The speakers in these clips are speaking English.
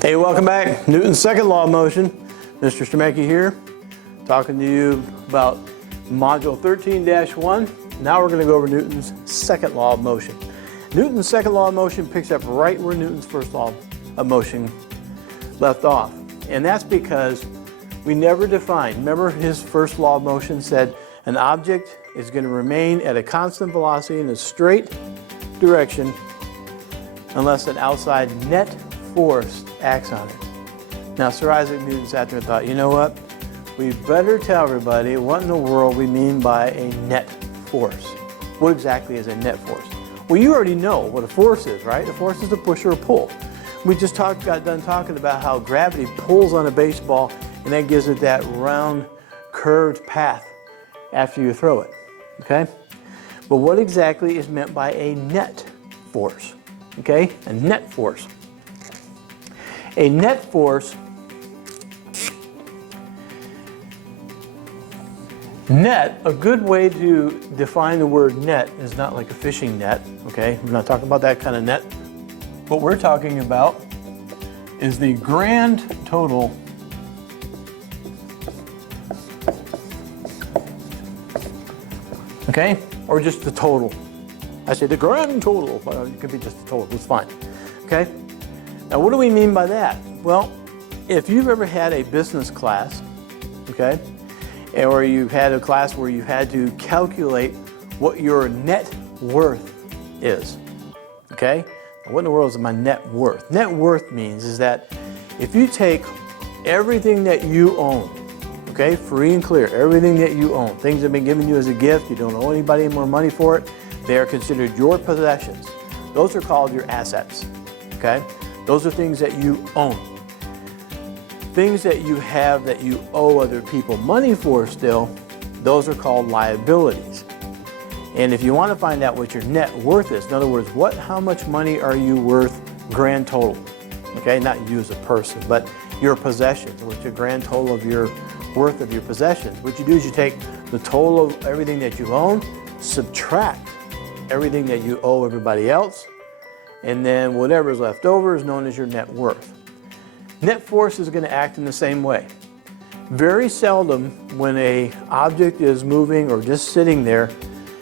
Hey, welcome back. Newton's second law of motion. Mr. Stremecki here, talking to you about module 13-1. Now we're going to go over Newton's second law of motion. Newton's second law of motion picks up right where Newton's first law of motion left off. And that's because we never defined. Remember, his first law of motion said an object is going to remain at a constant velocity in a straight direction unless an outside net force acts on it. Now, Sir Isaac Newton sat there and thought, you know what? We better tell everybody what in the world we mean by a net force. What exactly is a net force? Well, you already know what a force is, right? A force is a push or a pull. We just got done talking about how gravity pulls on a baseball and that gives it that round, curved path after you throw it, okay? But what exactly is meant by a net force, okay? A net force. A net force, net, a good way to define the word net is not like a fishing net, okay? We're not talking about that kind of net. What we're talking about is the grand total okay? Or just the total. I say the grand total, it could be just the total, it's fine, okay? Now, what do we mean by that? Well, if you've ever had a business class, okay, or you've had a class where you had to calculate what your net worth is, okay? Now, what in the world is my net worth? Net worth means is that if you take everything that you own, okay, free and clear, everything that you own, things that have been given you as a gift, you don't owe anybody any more money for it, they are considered your possessions. Those are called your assets, okay? Those are things that you own. Things that you have that you owe other people money for still, those are called liabilities. And if you want to find out what your net worth is, in other words, how much money are you worth grand total? Okay, not you as a person, but your possessions, what's your grand total of your worth of your possessions. What you do is you take the total of everything that you own, subtract everything that you owe everybody else, and then whatever is left over is known as your net worth. Net force is going to act in the same way. Very seldom when an object is moving or just sitting there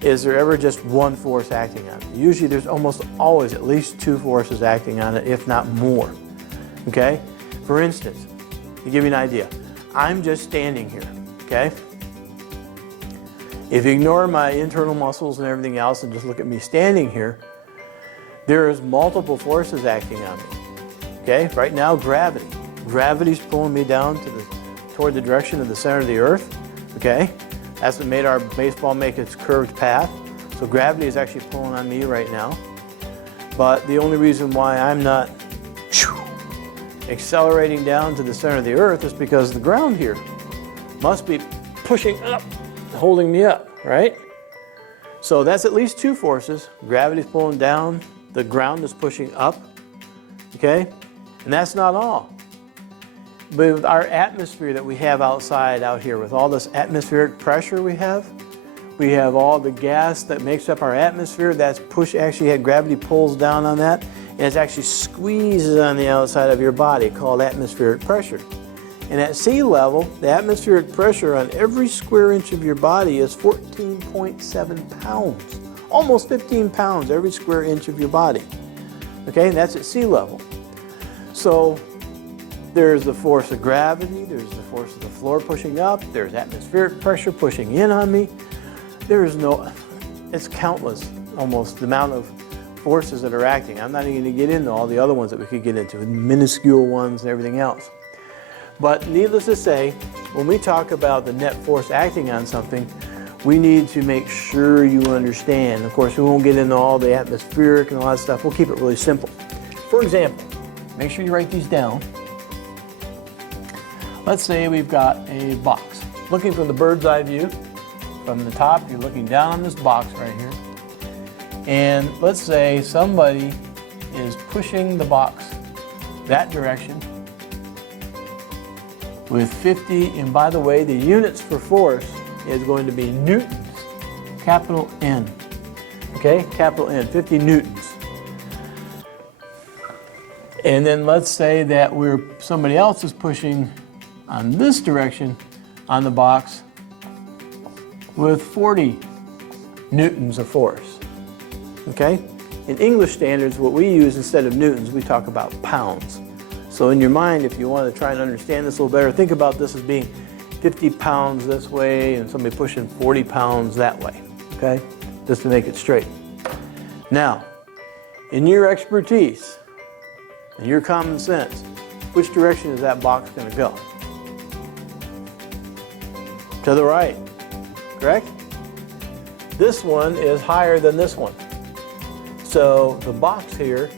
is there ever just one force acting on it. Usually there's almost always at least two forces acting on it, if not more. Okay? For instance, to give you an idea, I'm just standing here, okay? If you ignore my internal muscles and everything else and just look at me standing here, there's multiple forces acting on me, okay? Right now, gravity. Gravity's pulling me down toward the direction of the center of the earth, okay? That's what made our baseball make its curved path. So gravity is actually pulling on me right now. But the only reason why I'm not accelerating down to the center of the earth is because the ground here must be pushing up, holding me up, right? So that's at least two forces. Gravity's pulling down, the ground is pushing up, okay? And that's not all. But with our atmosphere that we have outside out here, with all this atmospheric pressure we have all the gas that makes up our atmosphere, that's gravity pulls down on that, and it actually squeezes on the outside of your body, called atmospheric pressure. And at sea level, the atmospheric pressure on every square inch of your body is 14.7 pounds. Almost 15 pounds every square inch of your body. Okay, and that's at sea level. So there's the force of gravity, there's the force of the floor pushing up, there's atmospheric pressure pushing in on me. It's countless, almost, the amount of forces that are acting. I'm not even going to get into all the other ones that we could get into, minuscule ones and everything else. But needless to say, when we talk about the net force acting on something, we need to make sure you understand. Of course, we won't get into all the atmospheric and all that stuff. We'll keep it really simple. For example, make sure you write these down. Let's say we've got a box. Looking from the bird's eye view, from the top, you're looking down on this box right here. And let's say somebody is pushing the box that direction with 50, and by the way, the units for force is going to be newtons, capital N. Okay, capital N, 50 newtons. And then let's say that somebody else is pushing on this direction on the box with 40 newtons of force. Okay? In English standards, what we use instead of newtons, we talk about pounds. So in your mind, if you want to try and understand this a little better, think about this as being 50 pounds this way and somebody pushing 40 pounds that way. Okay? Just to make it straight. Now, in your expertise and your common sense, which direction is that box going to go? To the right, correct? This one is higher than this one. So the box here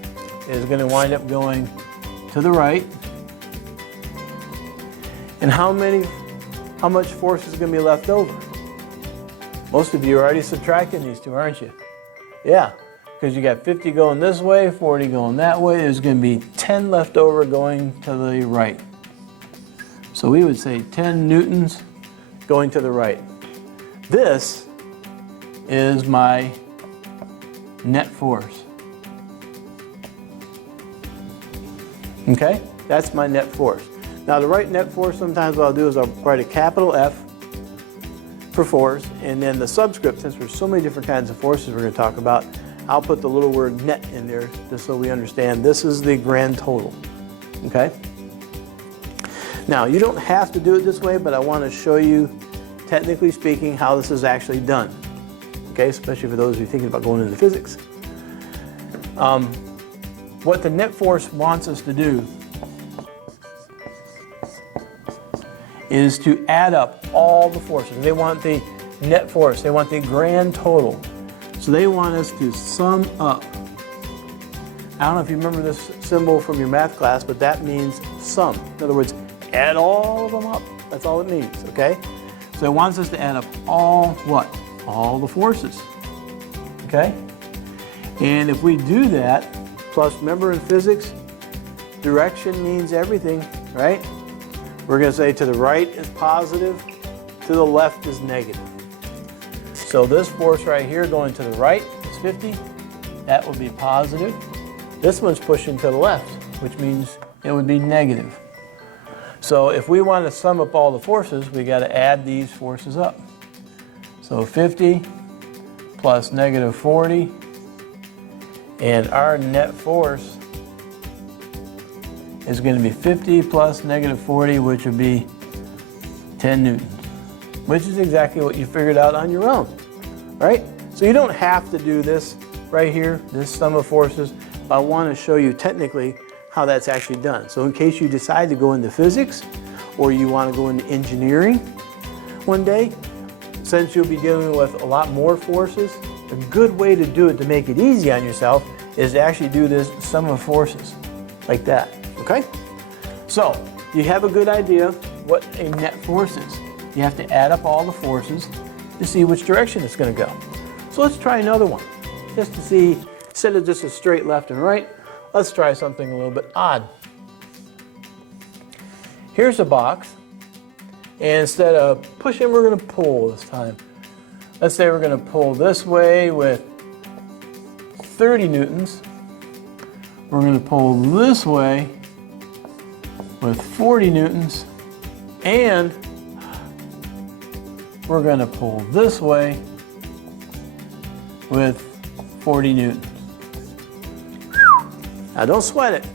is going to wind up going to the right. And how much force is going to be left over? Most of you are already subtracting these two, aren't you? Yeah, because you got 50 going this way, 40 going that way. There's going to be 10 left over going to the right. So we would say 10 newtons going to the right. This is my net force. Okay, that's my net force. Now to write net force, sometimes what I'll do is I'll write a capital F for force, and then the subscript, since there's so many different kinds of forces we're going to talk about, I'll put the little word net in there just so we understand this is the grand total. Okay? Now you don't have to do it this way, but I want to show you, technically speaking, how this is actually done. Okay, especially for those of you thinking about going into physics. What the net force wants us to do is to add up all the forces. They want the net force, they want the grand total. So they want us to sum up. I don't know if you remember this symbol from your math class, but that means sum. In other words, add all of them up. That's all it means, okay? So it wants us to add up all what? All the forces, okay? And if we do that, plus remember in physics, direction means everything, right? We're going to say to the right is positive, to the left is negative. So this force right here going to the right is 50. That would be positive. This one's pushing to the left, which means it would be negative. So if we want to sum up all the forces, we got to add these forces up. So 50 plus negative 40, and our net force is going to be 50 plus negative 40, which would be 10 newtons, which is exactly what you figured out on your own, right? So you don't have to do this right here, this sum of forces. I want to show you technically how that's actually done. So in case you decide to go into physics or you want to go into engineering one day, since you'll be dealing with a lot more forces, a good way to do it to make it easy on yourself is to actually do this sum of forces like that, okay? So you have a good idea what a net force is. You have to add up all the forces to see which direction it's going to go. So let's try another one just to see, instead of just a straight left and right, let's try something a little bit odd. Here's a box, and instead of pushing, we're going to pull this time. Let's say we're going to pull this way with 30 newtons. We're going to pull this way with 40 newtons, and we're going to pull this way with 40 newtons. Now don't sweat it.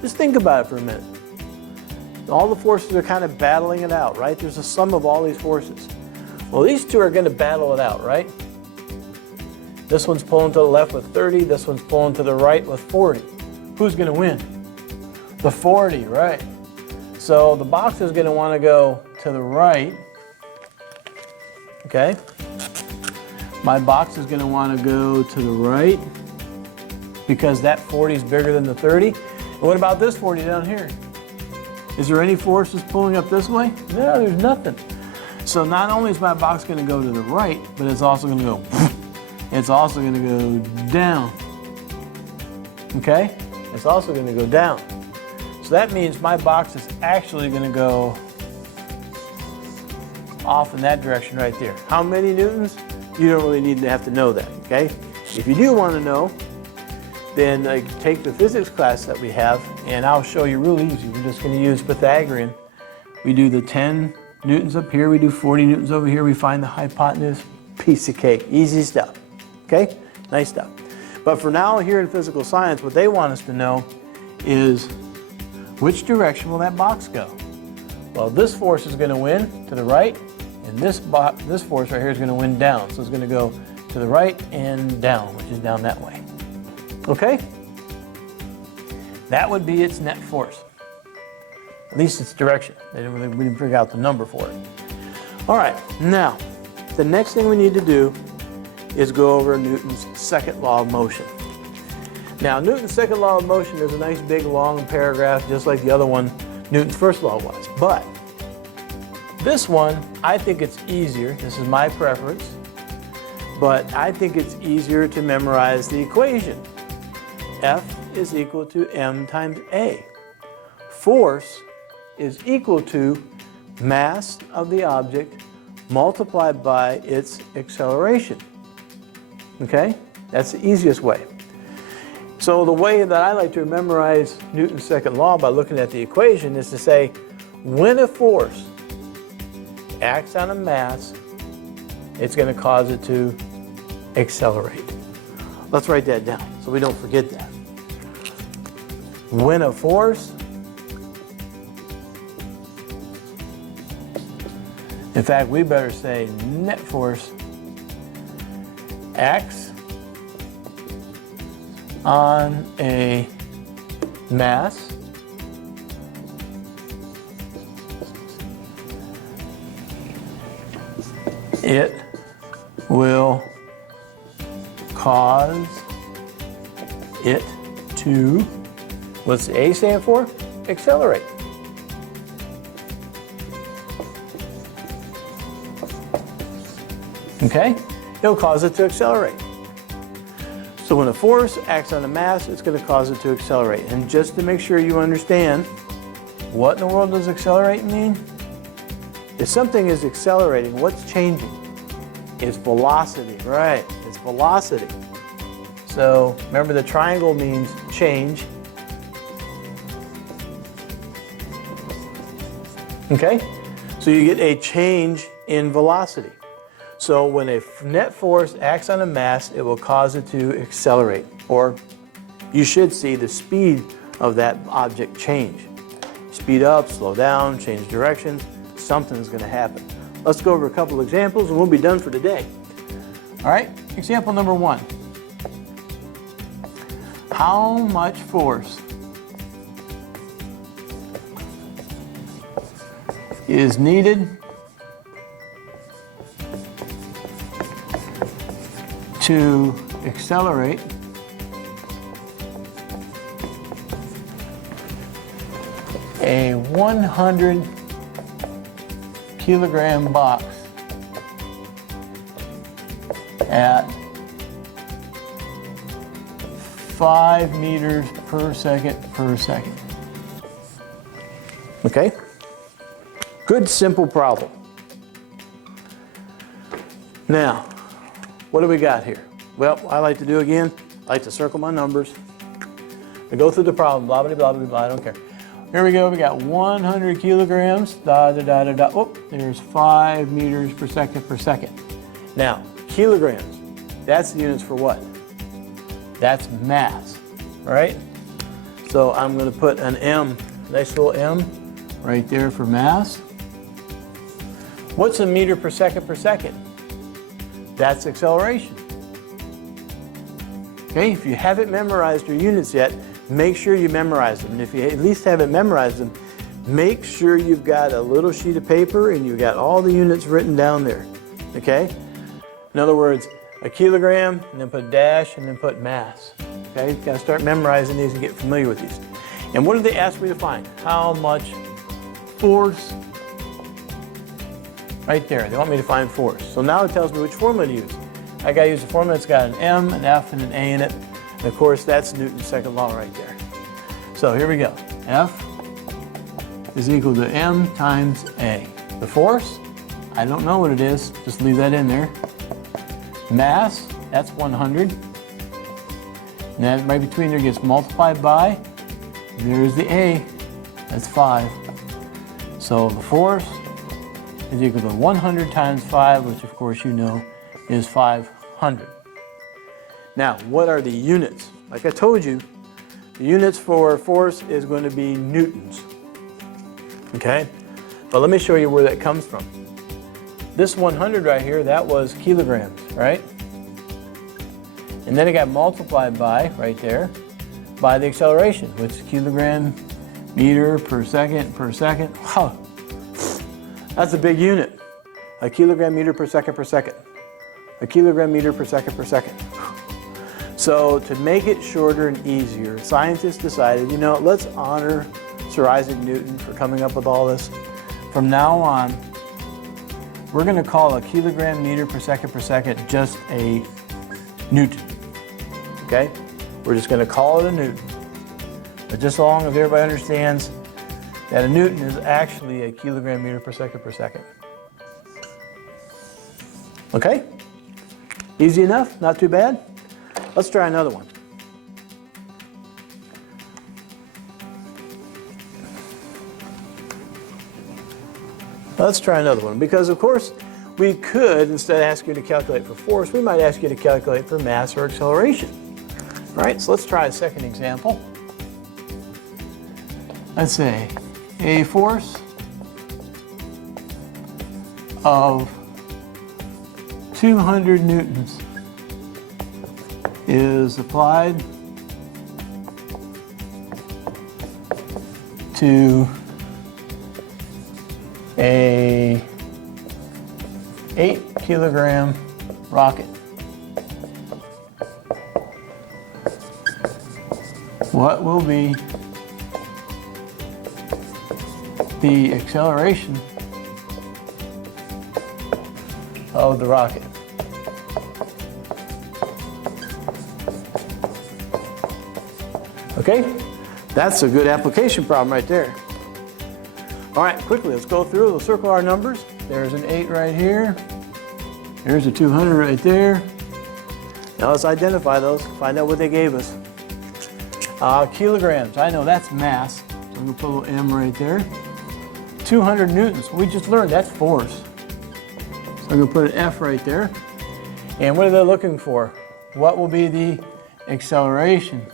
Just think about it for a minute. All the forces are kind of battling it out, right? There's a sum of all these forces. Well, these two are going to battle it out, right? This one's pulling to the left with 30. This one's pulling to the right with 40. Who's going to win? The 40, right? So the box is going to want to go to the right. Okay? My box is going to want to go to the right because that 40 is bigger than the 30. And what about this 40 down here? Is there any forces pulling up this way? No, there's nothing. So not only is my box going to go to the right, but it's also going to go, it's also going to go down. Okay? It's also going to go down. So that means my box is actually going to go off in that direction right there. How many newtons? You don't really need to have to know that, okay? If you do want to know, then take the physics class that we have, and I'll show you real easy. We're just going to use Pythagorean. We do the 10 newtons up here, we do 40 newtons over here, we find the hypotenuse, piece of cake, easy stuff, okay? Nice stuff. But for now, here in physical science, what they want us to know is which direction will that box go? Well, this force is going to win to the right, and this force right here is going to win down. So it's going to go to the right and down, which is down that way. Okay? That would be its net force. At least its direction. We didn't figure out the number for it. All right, now, the next thing we need to do is go over Newton's second law of motion. Now, Newton's second law of motion is a nice big long paragraph, just like the other one, Newton's first law was. But this one, I think it's easier. This is my preference. But I think it's easier to memorize the equation. F is equal to m times a. Force is equal to mass of the object multiplied by its acceleration. Okay? That's the easiest way. So the way that I like to memorize Newton's second law by looking at the equation is to say, when a force acts on a mass, it's going to cause it to accelerate. Let's write that down so we don't forget that. When a force, in fact, we better say net force acts on a mass, it will cause it to, what's A stand for? Accelerate. Okay? It'll cause it to accelerate. So when a force acts on a mass, it's going to cause it to accelerate. And just to make sure you understand, what in the world does accelerate mean? If something is accelerating, what's changing? It's velocity, right? It's velocity. So remember, the triangle means change. Okay? So you get a change in velocity. So when a net force acts on a mass, it will cause it to accelerate. Or you should see the speed of that object change. Speed up, slow down, change directions. Something's going to happen. Let's go over a couple examples and we'll be done for today. All right, example number 1. How much force is needed to accelerate a 100 kilogram box at 5 meters per second per second. Okay? Good, simple problem. Now, what do we got here? Well, I like to do again, I like to circle my numbers. I go through the problem, blah, blah, blah, blah, blah, I don't care. Here we go, we got 100 kilograms, da, da, da, da, da. Oh, there's 5 meters per second. Now, kilograms, that's the units for what? That's mass, right? So I'm going to put an M, nice little M, right there for mass. What's a meter per second per second? That's acceleration. Okay, if you haven't memorized your units yet, make sure you memorize them. And if you at least haven't memorized them, make sure you've got a little sheet of paper and you've got all the units written down there. Okay? In other words, a kilogram, and then put a dash, and then put mass. Okay? You've got to start memorizing these and get familiar with these. And what did they ask me to find? How much force? Right there. They want me to find force. So now it tells me which formula to use. I got to use a formula that's got an M, an F, and an A in it. And of course, that's Newton's second law right there. So here we go. F is equal to M times A. The force, I don't know what it is. Just leave that in there. Mass, that's 100. And that right between there gets multiplied by, there's the A, that's 5. So the force is equal to 100 times 5, which of course you know is 500. Now, what are the units? Like I told you, the units for force is going to be newtons. Okay? But let me show you where that comes from. This 100 right here, that was kilograms, right? And then it got multiplied by, right there, by the acceleration, which is kilogram meter per second per second. Wow, that's a big unit. A kilogram meter per second per second. A kilogram meter per second per second. So to make it shorter and easier, scientists decided, you know, let's honor Sir Isaac Newton for coming up with all this. From now on, we're going to call a kilogram meter per second just a Newton. Okay? We're just going to call it a Newton. But just so long as everybody understands that a Newton is actually a kilogram meter per second per second. Okay? Easy enough? Not too bad? Let's try another one. Let's try another one, because of course we could, instead of asking you to calculate for force, we might ask you to calculate for mass or acceleration. All right, so let's try a second example. Let's say a force of 200 newtons is applied to a 8 kilogram rocket. What will be the acceleration of the rocket? Okay, that's a good application problem right there. All right, quickly, let's go through. We'll circle our numbers. There's an 8 right here. There's a 200 right there. Now let's identify those, find out what they gave us. Kilograms, I know that's mass. So I'm gonna put a little M right there. 200 newtons, we just learned that's force. So I'm gonna put an F right there. And what are they looking for? What will be the acceleration?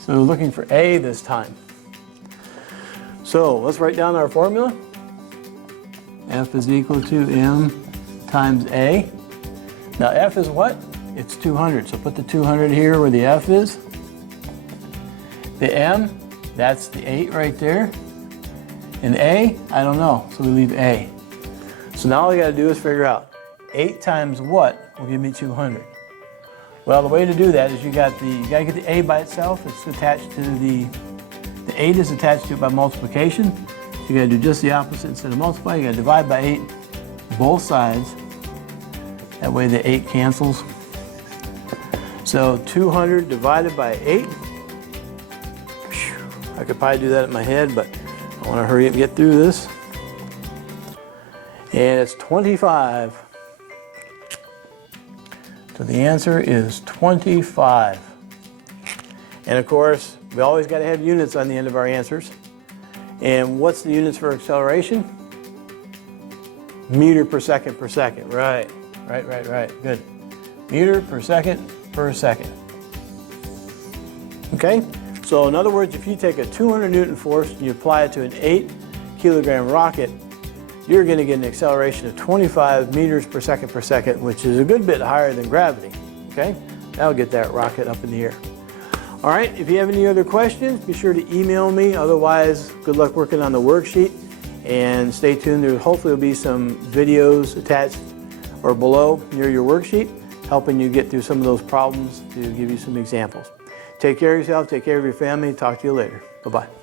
So we're looking for A this time. So let's write down our formula. F is equal to M times A. Now F is what? It's 200. So put the 200 here where the F is. The M, that's the 8 right there. And A, I don't know, so we leave A. So now all we gotta do is figure out 8 times what will give me 200. Well, the way to do that is you gotta get the A by itself. It's attached to the 8 is attached to it by multiplication. So you gotta do just the opposite. Instead of multiply, you gotta divide by 8, both sides. That way the 8 cancels. So 200 divided by 8. I could probably do that in my head, but I wanna hurry up and get through this. And it's 25. So the answer is 25. And of course, we always got to have units on the end of our answers. And what's the units for acceleration? Meter per second per second. Right. Good. Meter per second per second. Okay? So in other words, if you take a 200 Newton force and you apply it to an 8 kilogram rocket, you're going to get an acceleration of 25 meters per second, which is a good bit higher than gravity. Okay? That'll get that rocket up in the air. All right, if you have any other questions, be sure to email me. Otherwise, good luck working on the worksheet. And stay tuned. There hopefully will be some videos attached or below near your worksheet, helping you get through some of those problems to give you some examples. Take care of yourself, take care of your family. Talk to you later. Bye-bye.